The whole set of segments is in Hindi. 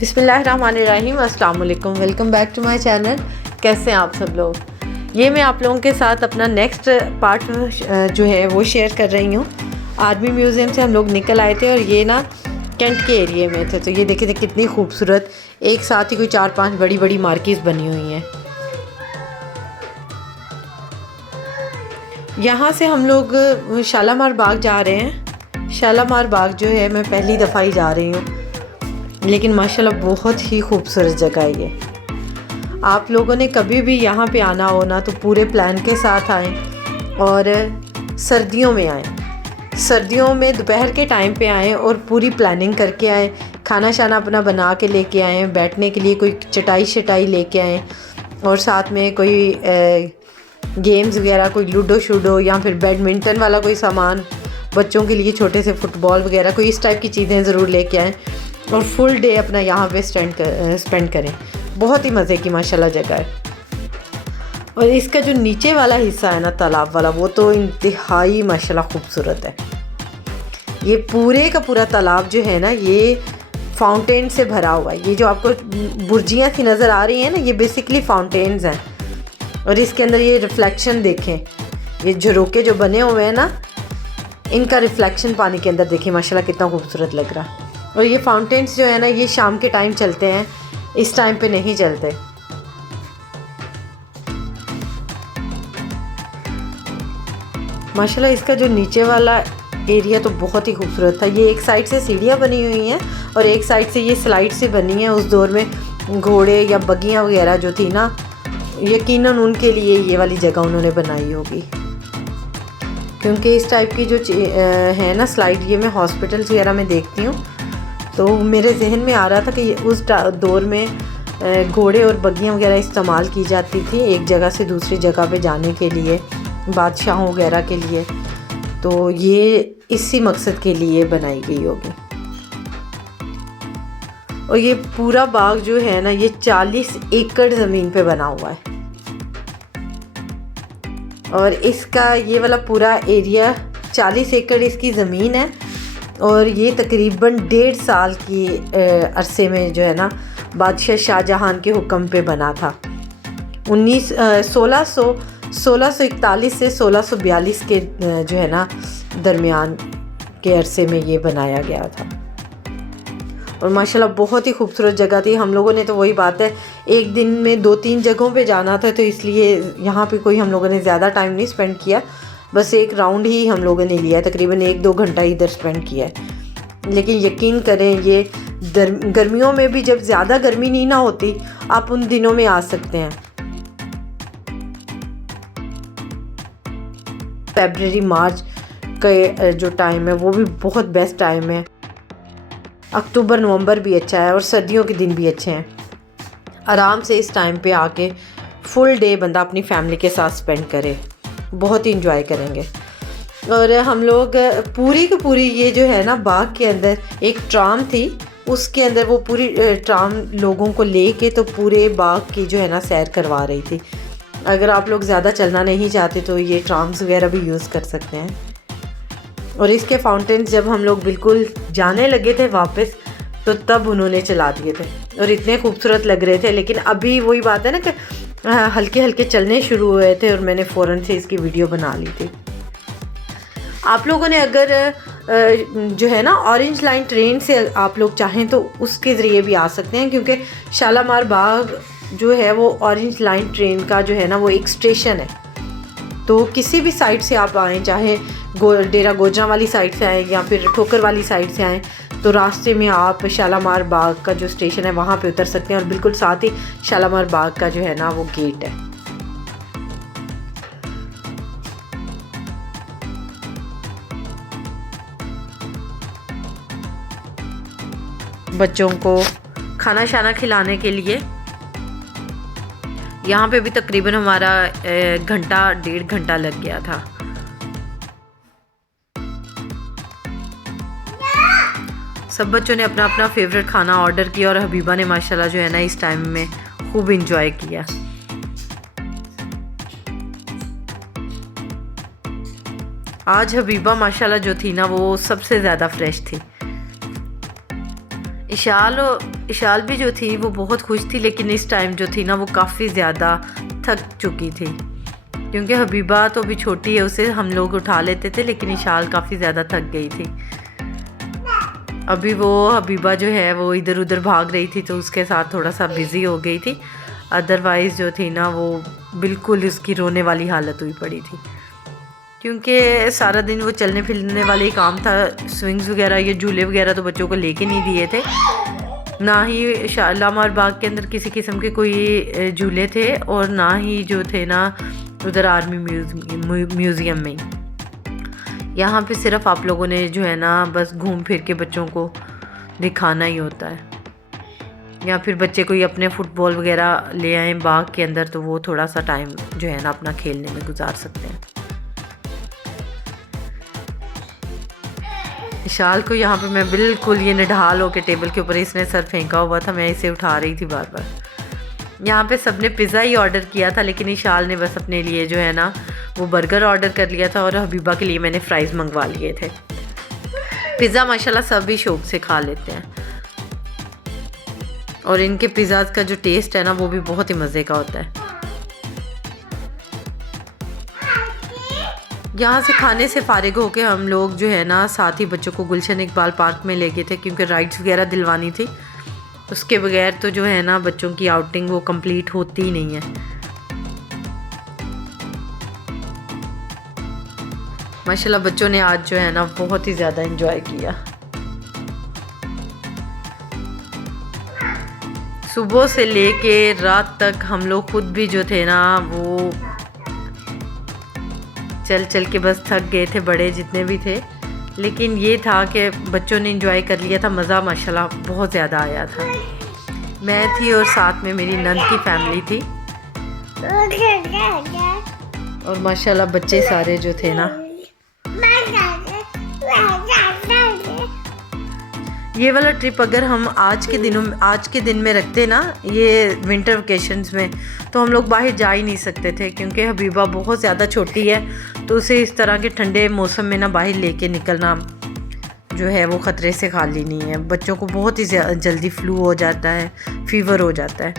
बिस्मिल्लाहिर्रहमानिर्रहीम, अस्सलाम वालेकुम। Welcome back to my channel. कैसे हैं आप सब लोग? ये मैं आप लोगों के साथ अपना नेक्स्ट पार्ट जो है वो शेयर कर रही हूँ। आर्मी म्यूज़ियम से हम लोग निकल आए थे और ये ना कैंट के एरिए में थे। तो ये देखिए थे कितनी खूबसूरत एक साथ ही कोई 4-5 बड़ी बड़ी मार्केट्स बनी हुई हैं। यहाँ से हम लोग शालामार बाग जा रहे हैं। शालामार बाग जो है मैं पहली दफ़ा ही जा रही हूँ, लेकिन माशाल्लाह बहुत ही खूबसूरत जगह है ये। आप लोगों ने कभी भी यहाँ पे आना हो ना तो पूरे प्लान के साथ आएँ और सर्दियों में आएँ। सर्दियों में दोपहर के टाइम पे आएँ और पूरी प्लानिंग करके आएँ। खाना शाना अपना बना के लेके आएँ, बैठने के लिए कोई चटाई शटाई लेके आएँ और साथ में कोई गेम्स वगैरह, कोई लूडो शूडो या फिर बैडमिंटन वाला कोई सामान, बच्चों के लिए छोटे से फुटबॉल वगैरह, कोई इस टाइप की चीज़ें ज़रूर लेके आएँ और फुल डे अपना यहाँ पे स्पेंड करें। बहुत ही मज़े की माशाल्लाह जगह है। और इसका जो नीचे वाला हिस्सा है ना तालाब वाला, वो तो इंतहाई माशाल्लाह खूबसूरत है। ये पूरे का पूरा तालाब जो है ना ये फाउंटेन से भरा हुआ है। ये जो आपको बुर्जियाँ सी नज़र आ रही हैं ना, ये बेसिकली फाउंटेन्स हैं। और इसके अंदर ये रिफ्लेक्शन देखें, ये झरोके जो बने हुए हैं ना, इनका रिफ्लेक्शन पानी के अंदर देखें, माशाल्लाह कितना खूबसूरत लग रहा है। और ये फाउंटेन्स जो है ना ये शाम के टाइम चलते हैं, इस टाइम पे नहीं चलते। माशाल्लाह इसका जो नीचे वाला एरिया तो बहुत ही खूबसूरत था। ये एक साइड से सीढ़ियाँ बनी हुई हैं और एक साइड से ये स्लाइड से बनी है। उस दौर में घोड़े या बग्गियाँ वगैरह जो थी ना, यकीनन उनके लिए ये वाली जगह उन्होंने बनाई होगी, क्योंकि इस टाइप की जो है ना स्लाइड, ये मैं हॉस्पिटल्स वगैरह में देखती हूँ। तो मेरे जहन में आ रहा था कि उस दौर में घोड़े और बग्गियाँ वगैरह इस्तेमाल की जाती थी एक जगह से दूसरी जगह पे जाने के लिए, बादशाहों वगैरह के लिए। तो ये इसी मकसद के लिए बनाई गई होगी। और ये पूरा बाग जो है ना ये 40 एकड़ ज़मीन पे बना हुआ है और इसका ये वाला पूरा एरिया 40 एकड़ इसकी ज़मीन है। और ये तकरीबन 1.5 साल की अरसे में जो है ना बादशाह शाहजहां के हुक्म पे बना था। 1641 से 1642 के जो है ना दरमियान के अरसे में ये बनाया गया था। और माशाल्लाह बहुत ही खूबसूरत जगह थी। हम लोगों ने तो वही बात है, एक दिन में 2-3 जगहों पे जाना था, तो इसलिए यहाँ पे कोई हम लोगों ने ज़्यादा टाइम नहीं स्पेंड किया। बस एक राउंड ही हम लोगों ने लिया, तकरीबन 1-2 घंटा इधर स्पेंड किया है। लेकिन यकीन करें ये गर्मियों में भी, जब ज़्यादा गर्मी नहीं ना होती, आप उन दिनों में आ सकते हैं। फरवरी मार्च का जो टाइम है वो भी बहुत बेस्ट टाइम है। अक्टूबर नवंबर भी अच्छा है और सर्दियों के दिन भी अच्छे हैं। आराम से इस टाइम पे आके फुल डे बंदा अपनी फैमिली के साथ स्पेंड करे, बहुत ही इंजॉय करेंगे। और हम लोग पूरी की पूरी ये जो है ना बाग के अंदर एक ट्राम थी, उसके अंदर वो पूरी ट्राम लोगों को लेके तो पूरे बाग की जो है ना सैर करवा रही थी। अगर आप लोग ज़्यादा चलना नहीं चाहते तो ये ट्राम्स वगैरह भी यूज़ कर सकते हैं। और इसके फाउंटेन्स जब हम लोग बिल्कुल जाने लगे थे वापस, तो तब उन्होंने चला दिए थे और इतने खूबसूरत लग रहे थे। लेकिन अभी वही बात है ना कि हल्के हल्के चलने शुरू हुए थे और मैंने फ़ौरन से इसकी वीडियो बना ली थी। आप लोगों ने अगर जो है ना ऑरेंज लाइन ट्रेन से आप लोग चाहें तो उसके ज़रिए भी आ सकते हैं, क्योंकि शालामार बाग जो है वो ऑरेंज लाइन ट्रेन का जो है ना वो एक स्टेशन है। तो किसी भी साइड से आप आएँ, चाहे डेरा गोजरा वाली साइड से आएँ या फिर ठोकर वाली साइड से आएँ, तो रास्ते में आप शालामार बाग का जो स्टेशन है वहाँ पे उतर सकते हैं। और बिल्कुल साथ ही शालामार बाग का जो है ना वो गेट है। बच्चों को खाना शाना खिलाने के लिए यहाँ पे भी तकरीबन हमारा 1-1.5 घंटा लग गया था। सब बच्चों ने अपना अपना फेवरेट खाना ऑर्डर किया और हबीबा ने माशाल्लाह जो है ना इस टाइम में खूब इंजॉय किया। आज हबीबा माशाल्लाह जो थी ना वो सबसे ज़्यादा फ्रेश थी। इशाल भी जो थी वो बहुत खुश थी, लेकिन इस टाइम जो थी ना वो काफ़ी ज़्यादा थक चुकी थी, क्योंकि हबीबा तो अभी छोटी है, उसे हम लोग उठा लेते थे, लेकिन इशाल काफ़ी ज़्यादा थक गई थी। अभी वो हबीबा जो है वो इधर उधर भाग रही थी, तो उसके साथ थोड़ा सा बिज़ी हो गई थी। अदरवाइज़ जो थी ना वो बिल्कुल उसकी रोने वाली हालत हुई पड़ी थी, क्योंकि सारा दिन वो चलने फिरने वाले ही काम था। स्विंग्स वगैरह या झूले वगैरह तो बच्चों को लेके नहीं दिए थे, ना ही शालामार बाग के अंदर किसी किस्म के कोई झूले थे, और ना ही जो थे ना उधर आर्मी म्यूज़ियम में। यहाँ पे सिर्फ आप लोगों ने जो है ना बस घूम फिर के बच्चों को दिखाना ही होता है, या फिर बच्चे कोई अपने फुटबॉल वगैरह ले आए बाग के अंदर, तो वो थोड़ा सा टाइम जो है ना अपना खेलने में गुजार सकते हैं। विशाल को यहाँ पे मैं बिल्कुल ये निढाल होके टेबल के ऊपर इसने सर फेंका हुआ था, मैं इसे उठा रही थी बार बार। यहाँ पे सबने पिज़्ज़ा ही ऑर्डर किया था, लेकिन विशाल ने बस अपने लिए जो है ना वो बर्गर ऑर्डर कर लिया था, और हबीबा के लिए मैंने फ़्राइज़ मंगवा लिए थे। पिज़्ज़ा माशाल्लाह सभी शौक़ से खा लेते हैं, और इनके पिज़्ज़ाज़ का जो टेस्ट है ना वो भी बहुत ही मज़े का होता है। यहाँ से खाने से फारिग होके हम लोग जो है ना साथ ही बच्चों को गुलशन इकबाल पार्क में ले गए थे, क्योंकि राइड्स वगैरह दिलवानी थी। उसके बगैर तो जो है ना बच्चों की आउटिंग वो कंप्लीट होती ही नहीं है। माशाल्लाह बच्चों ने आज जो है ना बहुत ही ज़्यादा एंजॉय किया। सुबह से लेके रात तक हम लोग खुद भी जो थे ना वो चल चल के बस थक गए थे, बड़े जितने भी थे, लेकिन ये था कि बच्चों ने एंजॉय कर लिया था। मज़ा माशाल्लाह बहुत ज़्यादा आया था। मैं थी और साथ में मेरी नंद की फैमिली थी, और माशाल्लाह बच्चे सारे जो थे ना, ये वाला ट्रिप अगर हम आज के दिन में रखते ना, ये विंटर वेकेशंस में, तो हम लोग बाहर जा ही नहीं सकते थे, क्योंकि हबीबा बहुत ज़्यादा छोटी है, तो उसे इस तरह के ठंडे मौसम में ना बाहर लेके निकलना जो है वो ख़तरे से खाली नहीं है। बच्चों को बहुत ही जल्दी फ्लू हो जाता है, फीवर हो जाता है।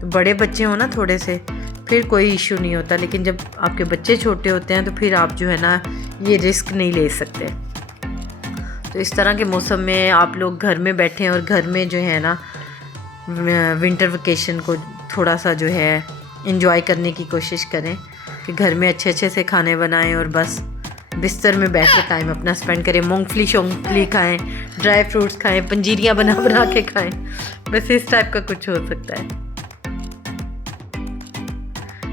तो बड़े बच्चे हो ना थोड़े से फिर कोई इशू नहीं होता, लेकिन जब आपके बच्चे छोटे होते हैं तो फिर आप जो है ना ये रिस्क नहीं ले सकते। तो इस तरह के मौसम में आप लोग घर में बैठें और घर में जो है ना विंटर वेकेशन को थोड़ा सा जो है एंजॉय करने की कोशिश करें, कि घर में अच्छे अच्छे से खाने बनाएं और बस बिस्तर में बैठ कर टाइम अपना स्पेंड करें। मूंगफली खाएं, ड्राई फ्रूट्स खाएं, पंजीरियां बना के खाएं, बस इस टाइप का कुछ हो सकता है।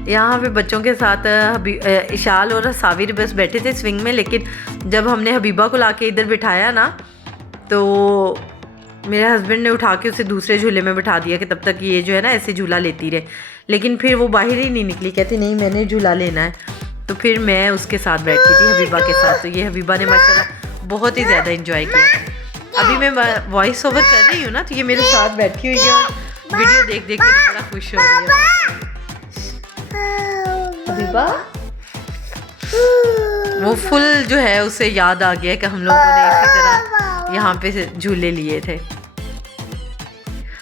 यहाँ पे बच्चों के साथ इशाल और साविर बस बैठे थे स्विंग में, लेकिन जब हमने हबीबा को लाके इधर बिठाया ना, तो मेरे हस्बैंड ने उठा के उसे दूसरे झूले में बिठा दिया कि तब तक ये जो है ना ऐसे झूला लेती रहे, लेकिन फिर वो बाहर ही नहीं निकली, कहती नहीं मैंने झूला लेना है। तो फिर मैं उसके साथ बैठी थी हबीबा के साथ, तो ये हबीबा ने माशाल्लाह बहुत ही ज़्यादा एंजॉय किया। अभी मैं वॉइस ओवर कर रही हूँ ना, तो ये मेरे साथ बैठी हुई है और वीडियो देख देख के बड़ा खुश हो रही है। हबीबा वो फुल जो है उसे याद आ गया कि हम लोगों ने इसी तरह यहाँ पे झूले लिए थे।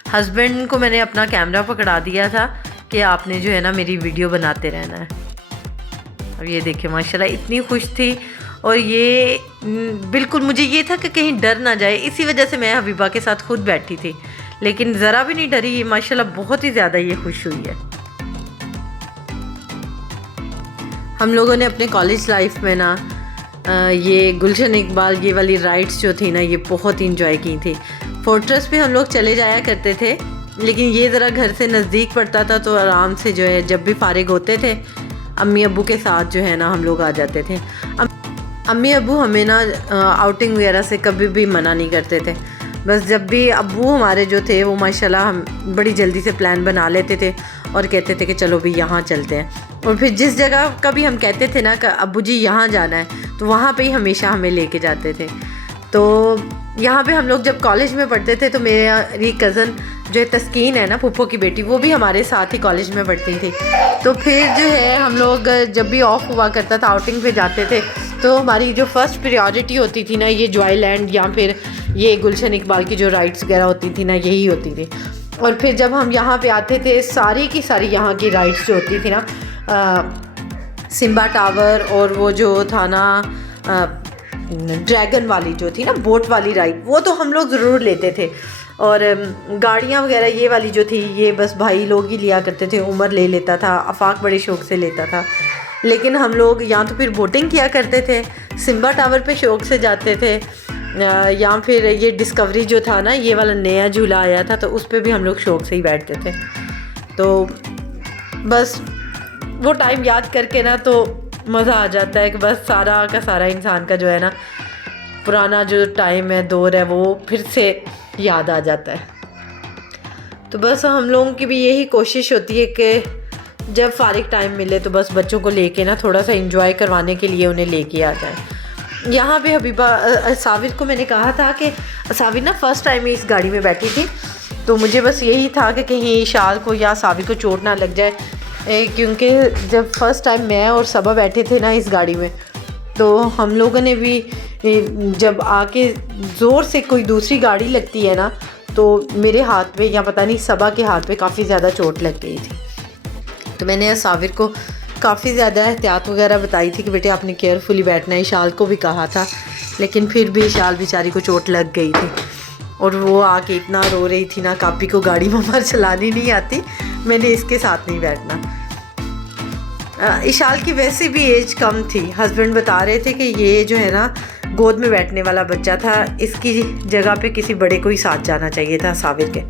हस्बैंड को मैंने अपना कैमरा पकड़ा दिया था कि आपने जो है ना मेरी वीडियो बनाते रहना है। अब ये देखिए माशाल्लाह इतनी खुश थी, और ये बिल्कुल मुझे ये था कि कहीं डर ना जाए, इसी वजह से मैं हबीबा के साथ खुद बैठी थी, लेकिन ज़रा भी नहीं डरी। माशाल्लाह बहुत ही ज़्यादा ये खुश हुई है। हम लोगों ने अपने कॉलेज लाइफ में ना ये गुलशन इकबाल ये वाली राइड्स जो थी ना ये बहुत इंजॉय की थी। फोर्ट्रेस पे हम लोग चले जाया करते थे, लेकिन ये ज़रा घर से नज़दीक पड़ता था, तो आराम से जो है जब भी फारिग होते थे अम्मी अब्बू के साथ जो है ना हम लोग आ जाते थे। अम्मी अब्बू हमें ना आउटिंग वगैरह से कभी भी मना नहीं करते थे। बस जब भी अब्बू हमारे जो थे वो माशाल्लाह हम बड़ी जल्दी से प्लान बना लेते थे और कहते थे कि चलो भी यहाँ चलते हैं। और फिर जिस जगह का भी हम कहते थे ना कि अब्बू जी यहाँ जाना है, तो वहाँ पे ही हमेशा हमें लेके जाते थे। तो यहाँ पे हम लोग जब कॉलेज में पढ़ते थे, तो मेरी कज़न जो तस्कीन है ना फूफो की बेटी, वो भी हमारे साथ ही कॉलेज में पढ़ती थी। तो फिर जो है हम लोग जब भी ऑफ हुआ करता था आउटिंग पे जाते थे, तो हमारी जो फर्स्ट प्रायोरिटी होती थी ना, ये जॉयलैंड या फिर ये गुलशन इकबाल की जो राइड्स वगैरह होती थी ना, यही होती थी। और फिर जब हम यहाँ पे आते थे, सारी की सारी यहाँ की राइड्स जो होती थी ना, सिम्बा टावर और वो जो था ना ड्रैगन वाली जो थी ना, बोट वाली राइड, वो तो हम लोग ज़रूर लेते थे। और गाड़ियाँ वगैरह ये वाली जो थी, ये बस भाई लोग ही लिया करते थे। उमर ले लेता था, आफाक बड़े शौक़ से लेता था। लेकिन हम लोग या तो फिर बोटिंग किया करते थे, सिम्बा टावर पे शौक़ से जाते थे, या फिर ये डिस्कवरी जो था ना, ये वाला नया झूला आया था, तो उस पर भी हम लोग शौक़ से ही बैठते थे। तो बस वो टाइम याद करके ना तो मज़ा आ जाता है कि बस सारा का सारा इंसान का जो है ना पुराना जो टाइम है, दौर है, वो फिर से याद आ जाता है। तो बस हम लोगों की भी यही कोशिश होती है कि जब फारिग टाइम मिले तो बस बच्चों को लेके ना थोड़ा सा एंजॉय करवाने के लिए उन्हें लेके आ जाए। यहाँ पे हबीबा साविर को मैंने कहा था कि साविर ना फ़र्स्ट टाइम ही इस गाड़ी में बैठी थी, तो मुझे बस यही था कि कहीं शाल को या साविर को चोट ना लग जाए, क्योंकि जब फ़र्स्ट टाइम मैं और सबा बैठे थे ना इस गाड़ी में, तो हम लोगों ने भी जब आके ज़ोर से कोई दूसरी गाड़ी लगती है ना, तो मेरे हाथ पे या पता नहीं सबा के हाथ पे काफ़ी ज़्यादा चोट लग गई थी। तो मैंने साविर को काफ़ी ज़्यादा एहतियात वगैरह बताई थी कि बेटे आपने केयरफुली बैठना है। इशाल को भी कहा था, लेकिन फिर भी इशाल बेचारी को चोट लग गई थी और वो आके इतना रो रही थी ना, कापी को गाड़ी मम्मा चलानी नहीं आती, मैंने इसके साथ नहीं बैठना। इशाल की वैसे भी एज कम थी। हस्बैंड बता रहे थे कि ये जो है ना गोद में बैठने वाला बच्चा था, इसकी जगह पे किसी बड़े को ही साथ जाना चाहिए था साविर के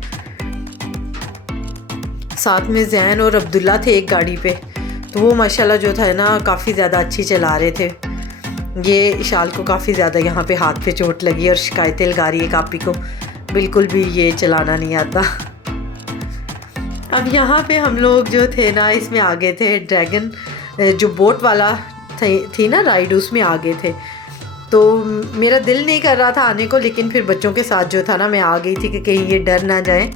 साथ। में जैन और अब्दुल्ला थे एक गाड़ी पे, तो वो माशाल्लाह जो था ना काफ़ी ज़्यादा अच्छी चला रहे थे। ये इशाल को काफ़ी ज़्यादा यहाँ पे हाथ पे चोट लगी और शिकायतें लगा रही है कापी को, बिल्कुल भी ये चलाना नहीं आता। अब यहाँ पे हम लोग जो थे ना इसमें आ गए थे, ड्रैगन जो बोट वाला थी ना राइड, उसमें आ गए थे। तो मेरा दिल नहीं कर रहा था आने को, लेकिन फिर बच्चों के साथ जो था ना मैं आ गई थी कि कहीं ये डर ना जाए।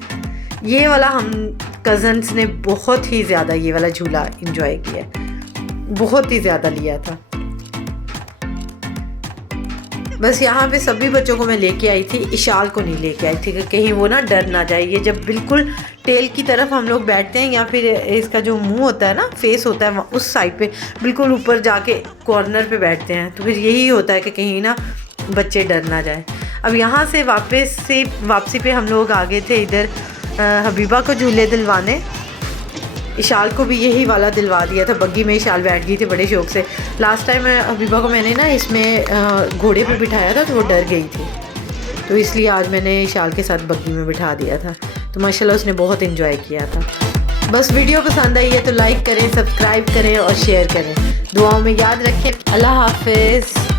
ये वाला हम कज़न्स ने बहुत ही ज़्यादा ये वाला झूला एंजॉय किया, बहुत ही ज़्यादा लिया था। बस यहाँ पे सभी बच्चों को मैं लेके आई थी, इशाल को नहीं लेके आई थी कि कहीं वो ना डर ना जाए। ये जब बिल्कुल टेल की तरफ हम लोग बैठते हैं या फिर इसका जो मुंह होता है ना, फेस होता है, उस साइड पे बिल्कुल ऊपर जाके कॉर्नर पे बैठते हैं, तो फिर यही होता है कि कहीं ना बच्चे डर ना जाए। अब यहाँ से वापसी पे हम लोग आ गए थे इधर हबीबा को झूले दिलवाने। इशाल को भी यही वाला दिलवा दिया था, बग्गी में इशाल बैठ गई थी बड़े शौक़ से। लास्ट टाइम हबीबा को मैंने ना इसमें घोड़े पे बिठाया था, तो वो डर गई थी, तो इसलिए आज मैंने इशाल के साथ बग्गी में बिठा दिया था। तो माशाल्लाह उसने बहुत एंजॉय किया था। बस वीडियो पसंद आई है तो लाइक करें, सब्सक्राइब करें और शेयर करें। दुआओं में याद रखें। अल्लाह हाफिज़।